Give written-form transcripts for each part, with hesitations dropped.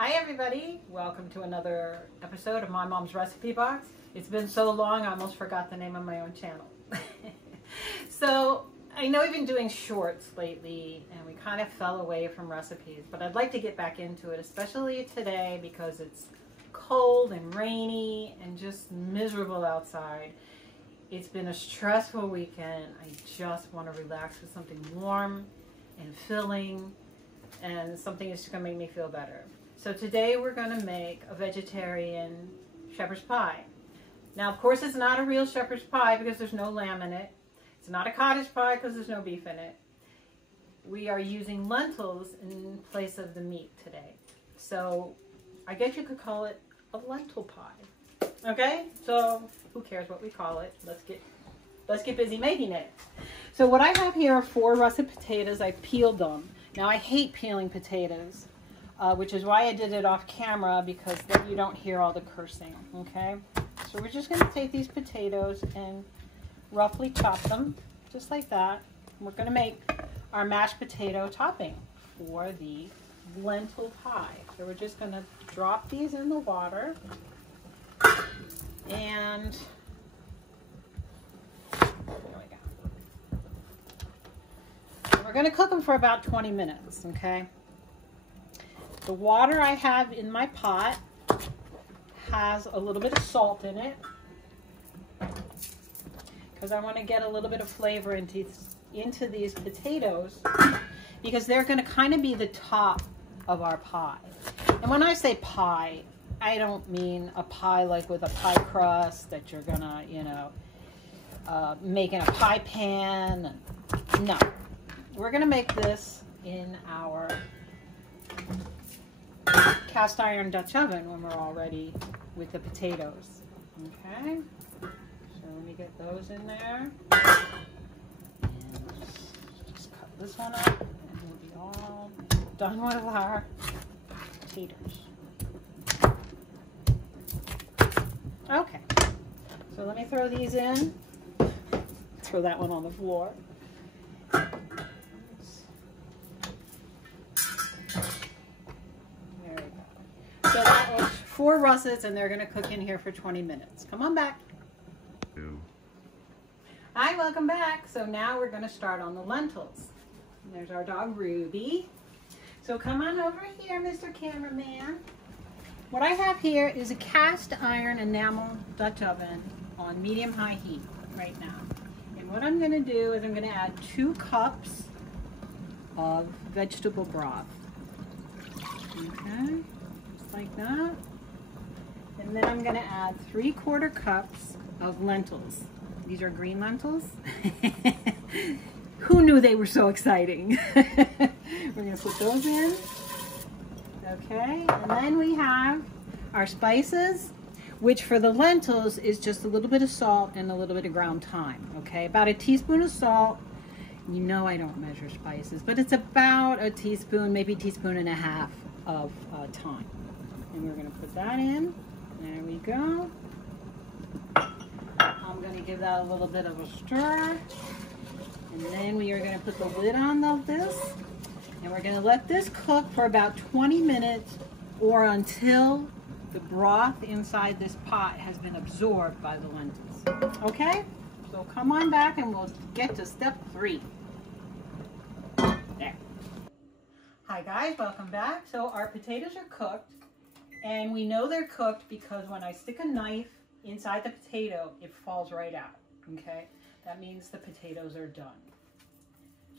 Hi everybody, welcome to another episode of My Mom's Recipe Box. It's been so long I almost forgot the name of my own channel. So I know we've been doing shorts lately and we kind of fell away from recipes, but I'd like to get back into it, especially today because it's cold and rainy and just miserable outside. It's been a stressful weekend. I just want to relax with something warm and filling and something that's going to make me feel better. So today we're going to make a vegetarian shepherd's pie. Now, of course, it's not a real shepherd's pie because there's no lamb in it. It's not a cottage pie because there's no beef in it. We are using lentils in place of the meat today. So I guess you could call it a lentil pie. Okay? So who cares what we call it? Let's get busy making it. So what I have here are 4 russet potatoes. I peeled them. Now I hate peeling potatoes. Which is why I did it off camera, because then you don't hear all the cursing, okay? So we're just going to take these potatoes and roughly chop them, just like that. We're going to make our mashed potato topping for the lentil pie. So we're just going to drop these in the water, and there we go. And we're going to cook them for about 20 minutes, okay? The water I have in my pot has a little bit of salt in it because I want to get a little bit of flavor into these potatoes, because they're going to kind of be the top of our pie. And when I say pie, I don't mean a pie like with a pie crust that you're going to, you know, make in a pie pan. No. We're going to make this in our cast iron Dutch oven when we're all ready with the potatoes. Okay, so let me get those in there. And just cut this one up and we'll be all done with our potatoes. Okay, so let me throw these in. Throw that one on the floor. So that was 4 russets, and they're going to cook in here for 20 minutes. Come on back. Hi, welcome back. So now we're going to start on the lentils. And there's our dog Ruby. So come on over here, Mr. Cameraman. What I have here is a cast iron enamel Dutch oven on medium-high heat right now. And what I'm going to do is I'm going to add 2 cups of vegetable broth. Okay. Like that. And then I'm going to add 3/4 cups of lentils. These are green lentils. Who knew they were so exciting? We're going to put those in. Okay, and then we have our spices, which for the lentils is just a little bit of salt and a little bit of ground thyme. Okay, about a teaspoon of salt. You know I don't measure spices, but it's about a teaspoon, maybe a teaspoon and a half of thyme. And we're going to put that in. There we go. I'm going to give that a little bit of a stir. And then we are going to put the lid on this. And we're going to let this cook for about 20 minutes or until the broth inside this pot has been absorbed by the lentils. Okay? So come on back and we'll get to step 3. There. Hi guys, welcome back. So our potatoes are cooked. And we know they're cooked because when I stick a knife inside the potato, it falls right out, okay? That means the potatoes are done.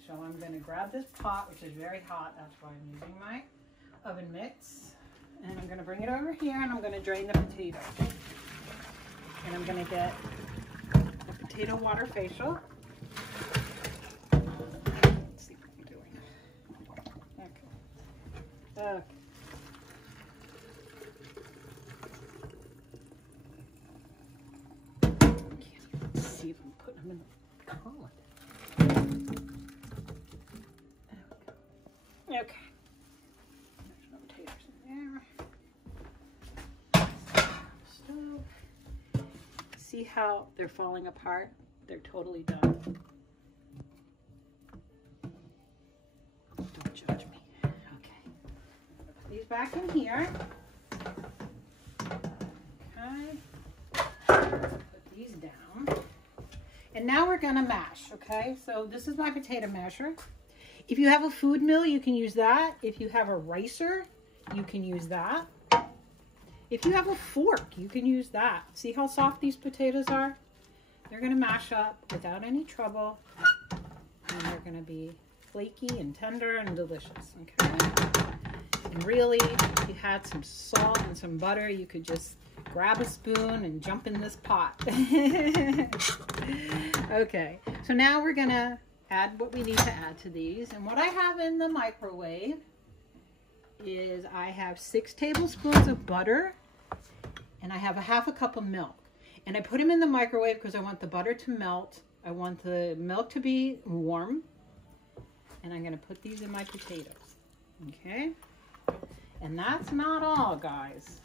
So I'm going to grab this pot, which is very hot. That's why I'm using my oven mitts. And I'm going to bring it over here and I'm going to drain the potato. And I'm going to get the potato water facial. Let's see what I'm doing. Okay. Okay. See if I'm putting them in the colander. Okay. There's no potatoes in there. Stove. See how they're falling apart? They're totally done. Don't judge me. Okay. Put these back in here. Okay. Put these down. And now we're gonna mash, okay? So this is my potato masher. If you have a food mill, you can use that. If you have a ricer, you can use that. If you have a fork, you can use that. See how soft these potatoes are? They're gonna mash up without any trouble. And they're gonna be flaky and tender and delicious, okay? And really, if you had some salt and some butter, you could just grab a spoon and jump in this pot. Okay, so now we're gonna add what we need to add to these. And what I have in the microwave is I have 6 tablespoons of butter and I have a half a cup of milk. And I put them in the microwave because I want the butter to melt. I want the milk to be warm. And I'm gonna put these in my potatoes, okay? And that's not all, guys.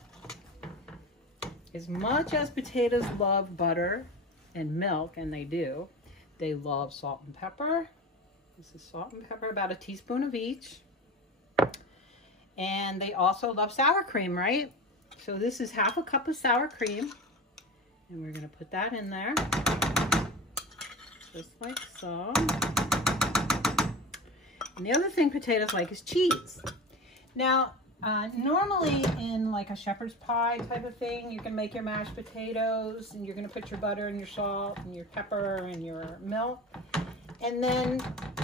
As much as potatoes love butter and milk, and they do, they love salt and pepper. This is salt and pepper, about a teaspoon of each. And they also love sour cream, right? So this is half a cup of sour cream. And we're gonna put that in there, just like so. And the other thing potatoes like is cheese. Now, normally in like a shepherd's pie type of thing, you can make your mashed potatoes and you're gonna put your butter and your salt and your pepper and your milk. And then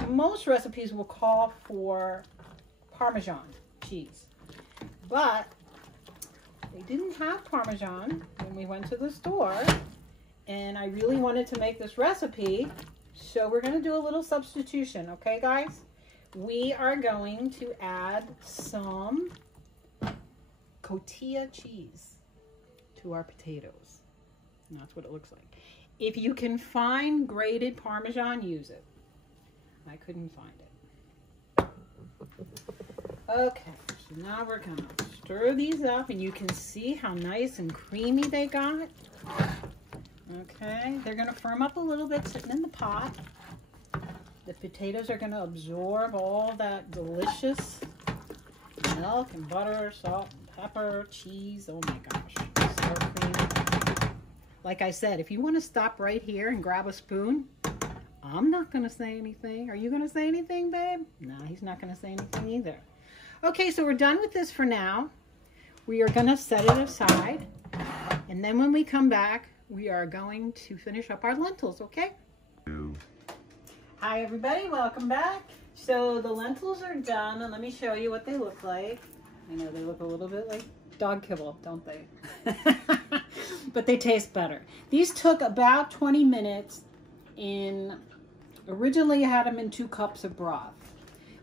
most recipes will call for Parmesan cheese. But they didn't have Parmesan when we went to the store. And I really wanted to make this recipe. So we're gonna do a little substitution, okay guys? We are going to add some cotija cheese to our potatoes. And that's what it looks like. If you can find grated Parmesan, use it. I couldn't find it. Okay, so now we're gonna stir these up and you can see how nice and creamy they got. Okay, they're gonna firm up a little bit sitting in the pot. The potatoes are gonna absorb all that delicious milk and butter, salt and pepper, cheese. Oh my gosh, sour cream. Like I said, if you want to stop right here and grab a spoon, I'm not gonna say anything. Are you gonna say anything, babe? No, he's not gonna say anything either. Okay, so we're done with this for now. We are gonna set it aside. And then when we come back, we are going to finish up our lentils, okay? Hi everybody, welcome back. So the lentils are done and let me show you what they look like. I know they look a little bit like dog kibble, don't they? But they taste better. These took about 20 minutes originally I had them in 2 cups of broth.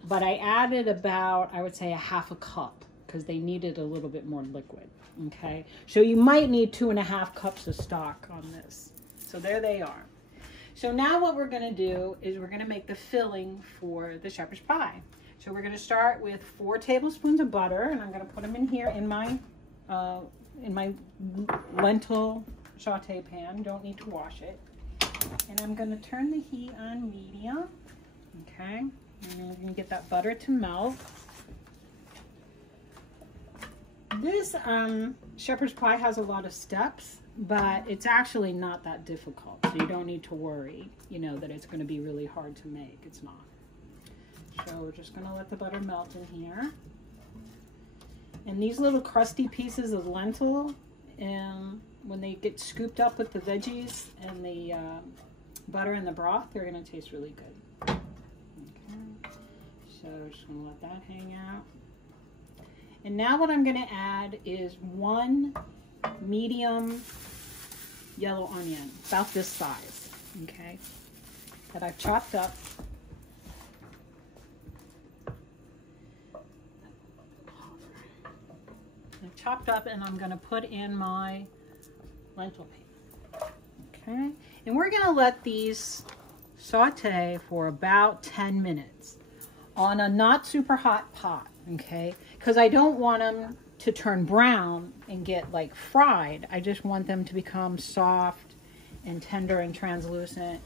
But I added about, I would say, a half a cup because they needed a little bit more liquid, okay? So you might need 2.5 cups of stock on this. So there they are. So now what we're gonna do is we're gonna make the filling for the shepherd's pie. So we're gonna start with 4 tablespoons of butter, and I'm gonna put them in here in my lentil saute pan. Don't need to wash it. And I'm gonna turn the heat on medium, okay? And we're gonna get that butter to melt. This shepherd's pie has a lot of steps, but it's actually not that difficult. So you don't need to worry, you know, that it's gonna be really hard to make. It's not. So we're just gonna let the butter melt in here. And these little crusty pieces of lentil, when they get scooped up with the veggies and the butter and the broth, they're gonna taste really good. Okay. So just gonna let that hang out. And now what I'm gonna add is 1 medium yellow onion, about this size, okay, that I've chopped up. I've chopped up and I'm gonna put in my lentil pan, okay? And we're gonna let these saute for about 10 minutes on a not super hot pot, okay? Because I don't want them to turn brown and get like fried. I just want them to become soft and tender and translucent,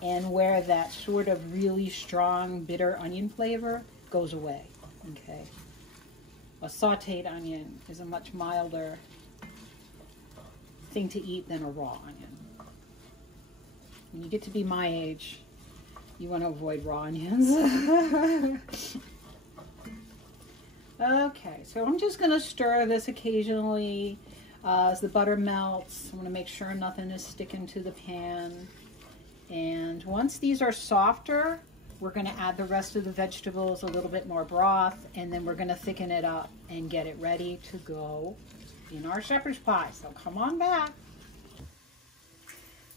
and where that sort of really strong bitter onion flavor goes away, okay? a sauteed onion is a much milder thing to eat than a raw onion. When you get to be my age, you want to avoid raw onions. Okay, so I'm just going to stir this occasionally as the butter melts. I want to make sure nothing is sticking to the pan. And once these are softer, we're going to add the rest of the vegetables, a little bit more broth, and then we're going to thicken it up and get it ready to go in our shepherd's pie. So come on back.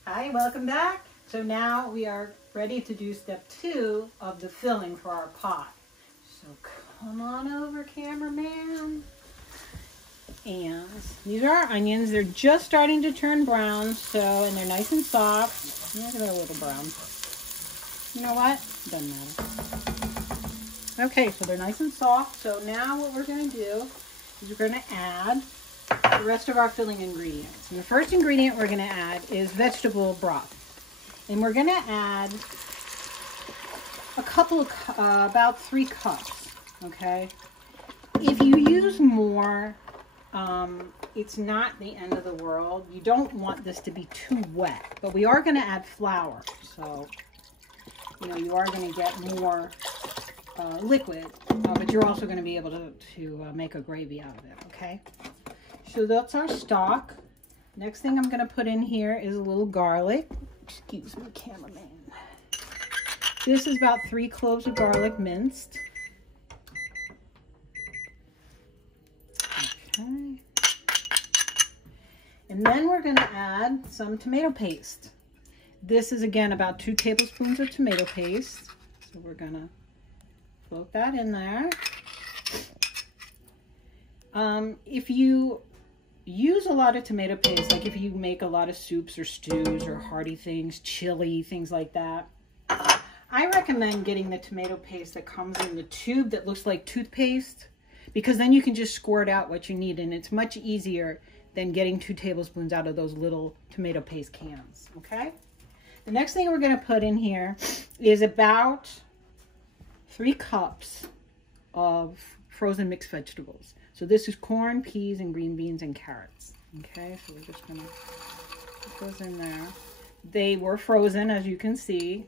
Hi, welcome back. So now we are ready to do step 2 of the filling for our pie. So come on over, cameraman. And these are our onions. They're just starting to turn brown, and they're nice and soft. Look at that little brown. You know what? Doesn't matter. Okay, so they're nice and soft. So now what we're going to do is we're going to add the rest of our filling ingredients. And the first ingredient we're going to add is vegetable broth. And we're going to add a couple of, about 3 cups, okay? If you use more, it's not the end of the world. You don't want this to be too wet, but we are going to add flour. So, you know, you are going to get more liquid, but you're also going to be able to make a gravy out of it, okay? So that's our stock. Next thing I'm going to put in here is a little garlic. Excuse me, cameraman. This is about 3 cloves of garlic minced. Okay. And then we're going to add some tomato paste. This is again about 2 tablespoons of tomato paste. So we're going to float that in there. If you use a lot of tomato paste, like if you make a lot of soups or stews or hearty things, chili, things like that, I recommend getting the tomato paste that comes in the tube that looks like toothpaste, because then you can just squirt out what you need, and it's much easier than getting 2 tablespoons out of those little tomato paste cans, okay? The next thing we're going to put in here is about 3 cups of frozen mixed vegetables. So this is corn, peas, and green beans and carrots. Okay, so we're just gonna put those in there. They were frozen, as you can see.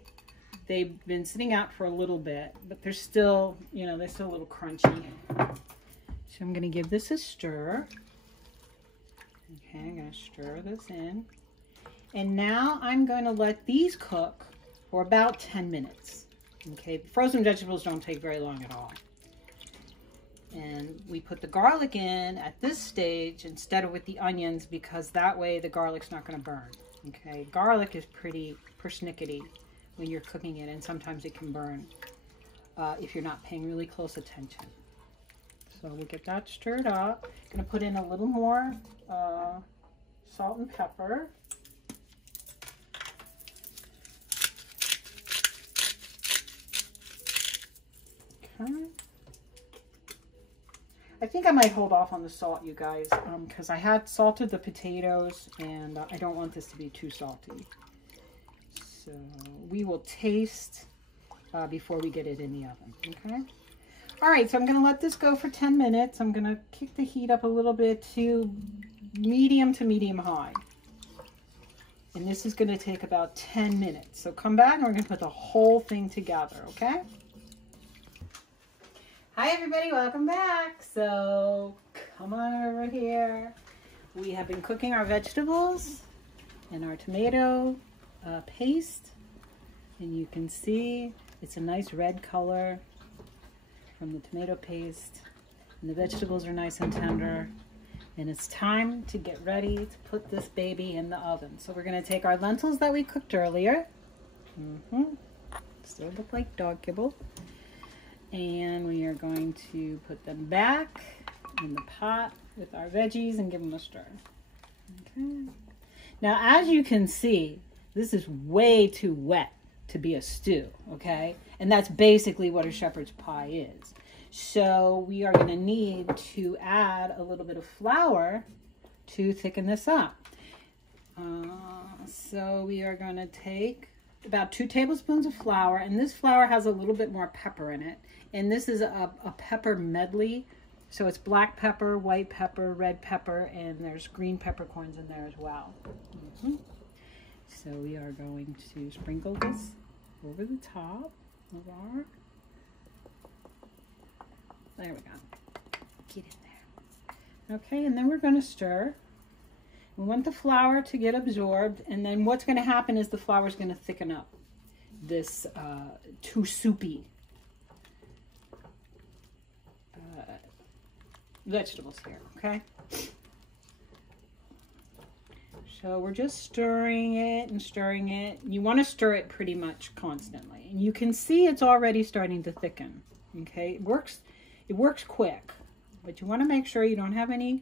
They've been sitting out for a little bit, but they're still, you know, they're still a little crunchy. So I'm gonna give this a stir. Okay, I'm gonna stir this in. And now I'm gonna let these cook for about 10 minutes. Okay, frozen vegetables don't take very long at all. And we put the garlic in at this stage instead of with the onions, because that way the garlic's not going to burn. Okay, garlic is pretty persnickety when you're cooking it, and sometimes it can burn if you're not paying really close attention. So we'll get that stirred up. Going to put in a little more salt and pepper. Okay. I think I might hold off on the salt, you guys, because I had salted the potatoes, and I don't want this to be too salty. So we will taste before we get it in the oven, okay? All right, so I'm going to let this go for 10 minutes. I'm going to kick the heat up a little bit to medium high. And this is going to take about 10 minutes. So come back and we're going to put the whole thing together, okay? Hi everybody, welcome back. So come on over here. We have been cooking our vegetables and our tomato paste, and you can see it's a nice red color from the tomato paste, and the vegetables are nice and tender, and it's time to get ready to put this baby in the oven. So we're going to take our lentils that we cooked earlier. Still look like dog kibble. And we are going to put them back in the pot with our veggies and give them a stir. Okay. Now, as you can see, this is way too wet to be a stew, okay? And that's basically what a shepherd's pie is. So we are going to need to add a little bit of flour to thicken this up. So we are going to take about 2 tablespoons of flour, and this flour has a little bit more pepper in it. And this is a pepper medley. So it's black pepper, white pepper, red pepper, and there's green peppercorns in there as well. So we are going to sprinkle this over the top of our, there we go, get in there. Okay, and then we're going to stir. We want the flour to get absorbed, and then what's going to happen is the flour is going to thicken up this too soupy vegetables here, okay? So we're just stirring it and stirring it. You want to stir it pretty much constantly. And you can see it's already starting to thicken, okay? It works quick, but you want to make sure you don't have any,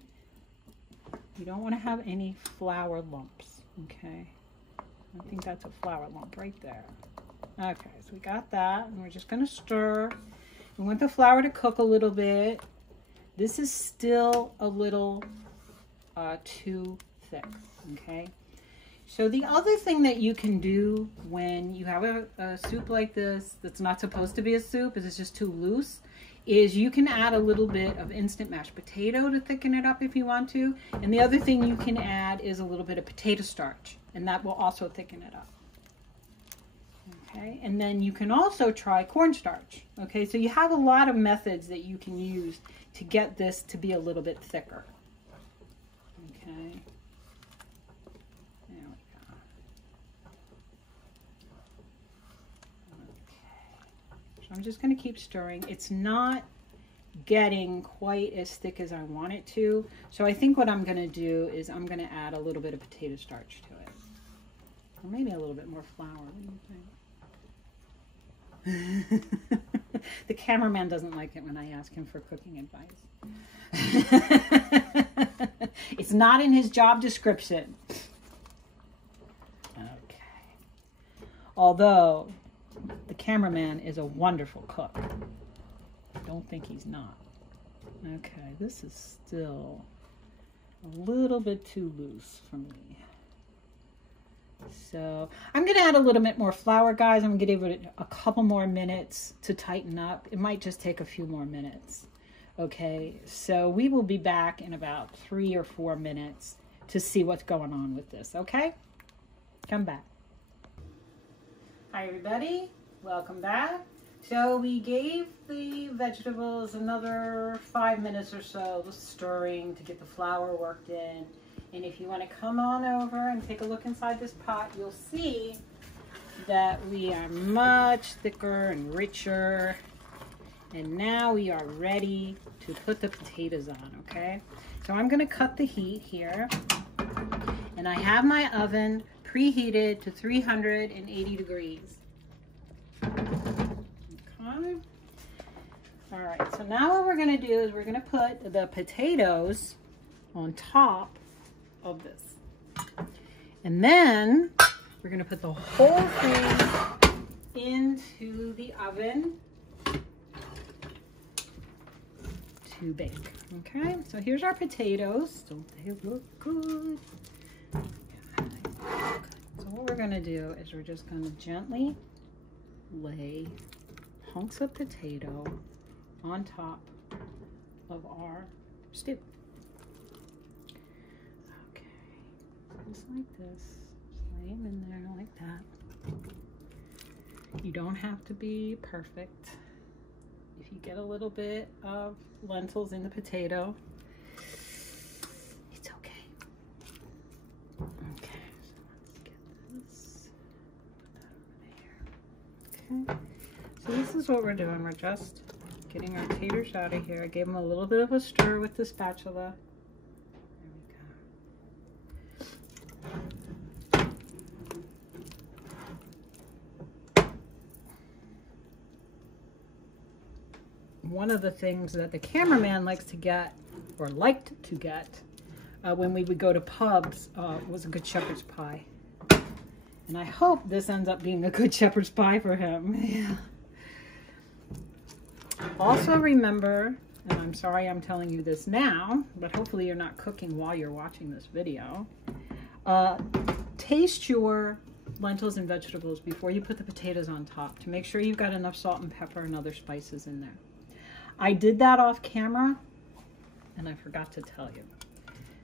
flour lumps, okay? I think that's a flour lump right there. Okay, so we got that, and we're just going to stir. We want the flour to cook a little bit. This is still a little too thick, okay? So the other thing that you can do when you have a soup like this that's not supposed to be a soup, is it's just too loose, is you can add a little bit of instant mashed potato to thicken it up if you want to. And the other thing you can add is a little bit of potato starch, and that will also thicken it up. Okay, and then you can also try cornstarch. Okay, so you have a lot of methods that you can use to get this to be a little bit thicker. Okay, there we go. Okay, so I'm just going to keep stirring. It's not getting quite as thick as I want it to, so I think what I'm going to do is I'm going to add a little bit of potato starch to it, or maybe a little bit more flour. What do you think? The cameraman doesn't like it when I ask him for cooking advice. It's not in his job description. Okay. Although the cameraman is a wonderful cook. I don't think he's not. Okay, this is still a little bit too loose for me. So I'm going to add a little bit more flour, guys. I'm going to give it a couple more minutes to tighten up. It might just take a few more minutes. Okay, so we will be back in about 3 or 4 minutes to see what's going on with this, okay? Come back. Hi, everybody. Welcome back. So we gave the vegetables another 5 minutes or so of stirring to get the flour worked in. And if you want to come on over and take a look inside this pot, you'll see that we are much thicker and richer. And now we are ready to put the potatoes on, okay? So I'm going to cut the heat here. And I have my oven preheated to 380 degrees. Okay. All right, so now what we're going to do is we're going to put the potatoes on top of this. And then we're going to put the whole thing into the oven to bake. Okay, so here's our potatoes. Don't they look good? Yeah, so what we're going to do is we're just going to gently lay hunks of potato on top of our stew. Okay, just like this. Just lay them in there like that. You don't have to be perfect. If you get a little bit of lentils in the potato, it's okay. Okay, so let's get this. Put that over there. Okay, so this is what we're doing. We're just getting our taters out of here. I gave them a little bit of a stir with the spatula. One of the things that the cameraman likes to get, or liked to get, when we would go to pubs was a Good Shepherd's Pie. And I hope this ends up being a Good Shepherd's Pie for him. Yeah. Also remember, and I'm sorry I'm telling you this now, but hopefully you're not cooking while you're watching this video. Taste your lentils and vegetables before you put the potatoes on top to make sure you've got enough salt and pepper and other spices in there. I did that off camera, and I forgot to tell you.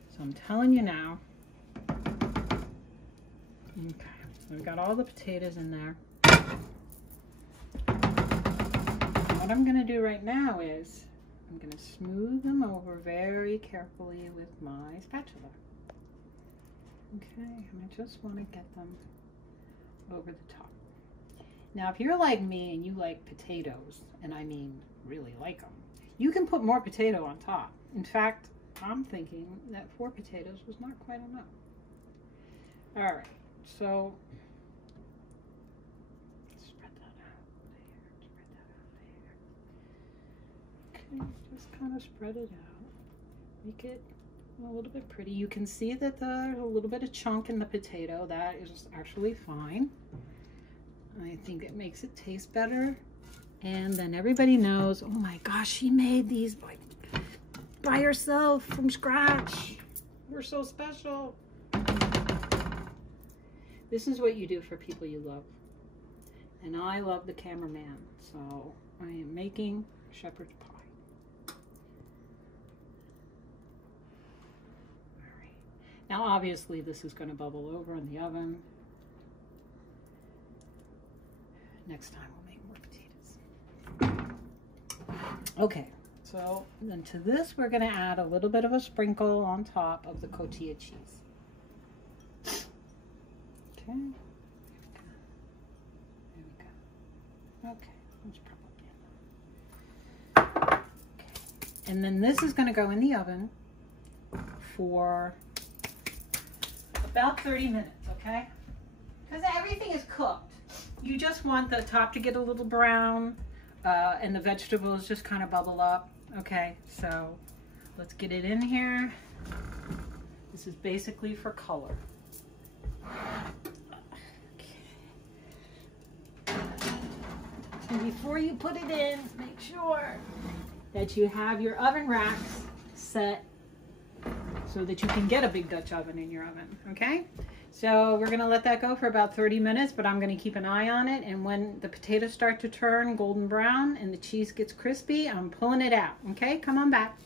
So I'm telling you now. Okay, we've got all the potatoes in there. What I'm gonna do right now is I'm gonna smooth them over very carefully with my spatula. Okay, and I just want to get them over the top. Now, if you're like me and you like potatoes, and I mean really like them, you can put more potato on top. In fact, I'm thinking that 4 potatoes was not quite enough. All right, so spread that out there, okay, just kind of spread it out. Make it a little bit pretty. You can see that there's a little bit of chunk in the potato. That is actually fine. I think it makes it taste better. And then everybody knows, oh my gosh, she made these by herself from scratch. We're so special. This is what you do for people you love. And I love the cameraman, so I am making shepherd's pie. All right. Now obviously this is going to bubble over in the oven. Next time we'll make more potatoes. Okay, so then to this we're going to add a little bit of a sprinkle on top of the cotija cheese. Okay, there we go. Okay, let's probably okay. And then this is going to go in the oven for about 30 minutes, okay? Because everything is cooked. You just want the top to get a little brown and the vegetables just kind of bubble up. Okay, so let's get it in here. This is basically for color. Okay. And before you put it in, make sure that you have your oven racks set so that you can get a big Dutch oven in your oven, okay? So we're gonna let that go for about 30 minutes, but I'm gonna keep an eye on it. And when the potatoes start to turn golden brown and the cheese gets crispy, I'm pulling it out, okay? Come on back.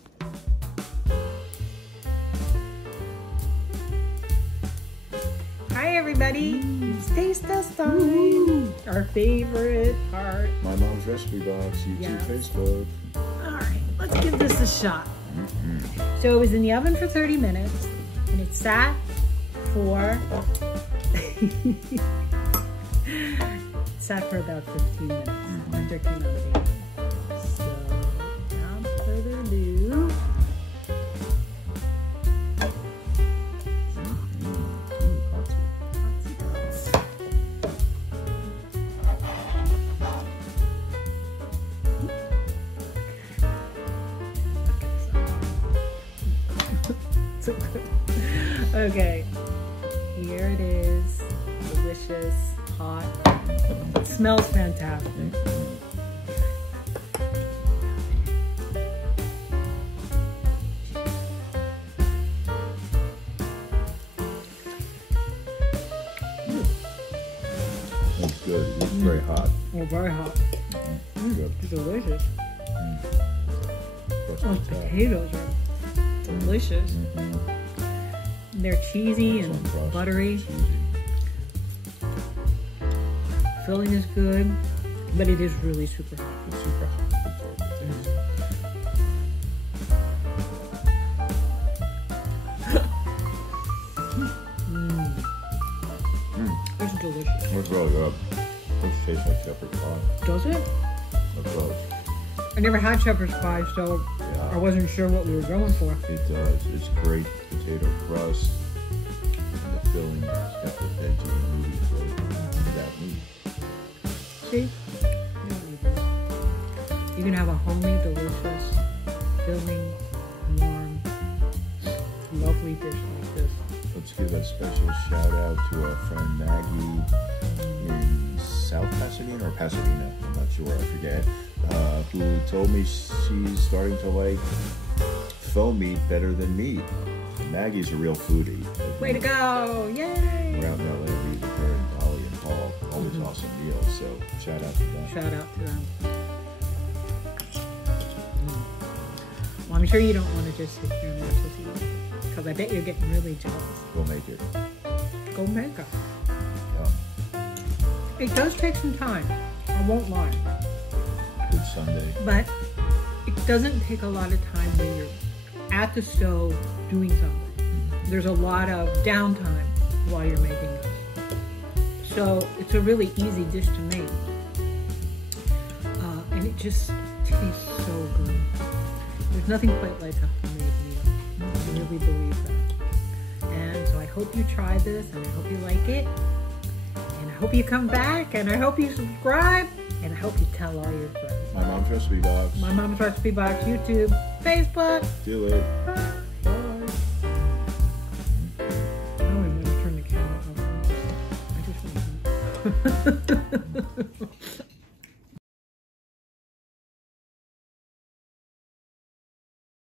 Hi everybody, it's taste test time. Our favorite part. My Mom's Recipe Box, YouTube, Yes. Facebook. All right, let's give this a shot. So it was in the oven for 30 minutes and it sat for about 15 minutes after it came out of the oven. So without further ado, okay, here it is, delicious, hot, it smells fantastic. That's good. It's very hot. Oh, very hot. Good. Delicious. That's Oh, the potatoes are delicious. They're cheesy and buttery. Filling is good, but it is really super hot. It's super hot. It's delicious. It's really good. It tastes like shepherd's pie. Does it? It does. I never had shepherd's pie, so I wasn't sure what we were going for. It does. It's great potato crust. And the filling has got the veggie and meaty flavor without meat. See? You can have a homey, delicious, filling, warm, lovely dish like this. Let's give a special shout out to our friend Maggie in South Pasadena or Pasadena, I'm not sure, I forget, who told me she's starting to like faux meat better than meat. Maggie's a real foodie. Way to go! Yay! Around LA, we eat with her and Dolly and Paul. Always awesome meals, so shout out to them. Shout out to them. Well, I'm sure you don't want to just sit here and watch us eat, because I bet you're getting really jealous. Go make it. Go make it. Yeah. It does take some time. I won't lie. Good Sunday. But it doesn't take a lot of time when you're at the stove doing something. There's a lot of downtime while you're making this. So it's a really easy dish to make. And it just tastes so good. There's nothing quite like a homemade meal. I really believe that. And so I hope you try this, and I hope you like it. And I hope you come back, and I hope you subscribe, and I hope you tell all your friends. My Mom's Recipe Box. My Mom's Recipe Box, YouTube, Facebook. See you later. Bye. I don't even want to turn the camera off. I just want to.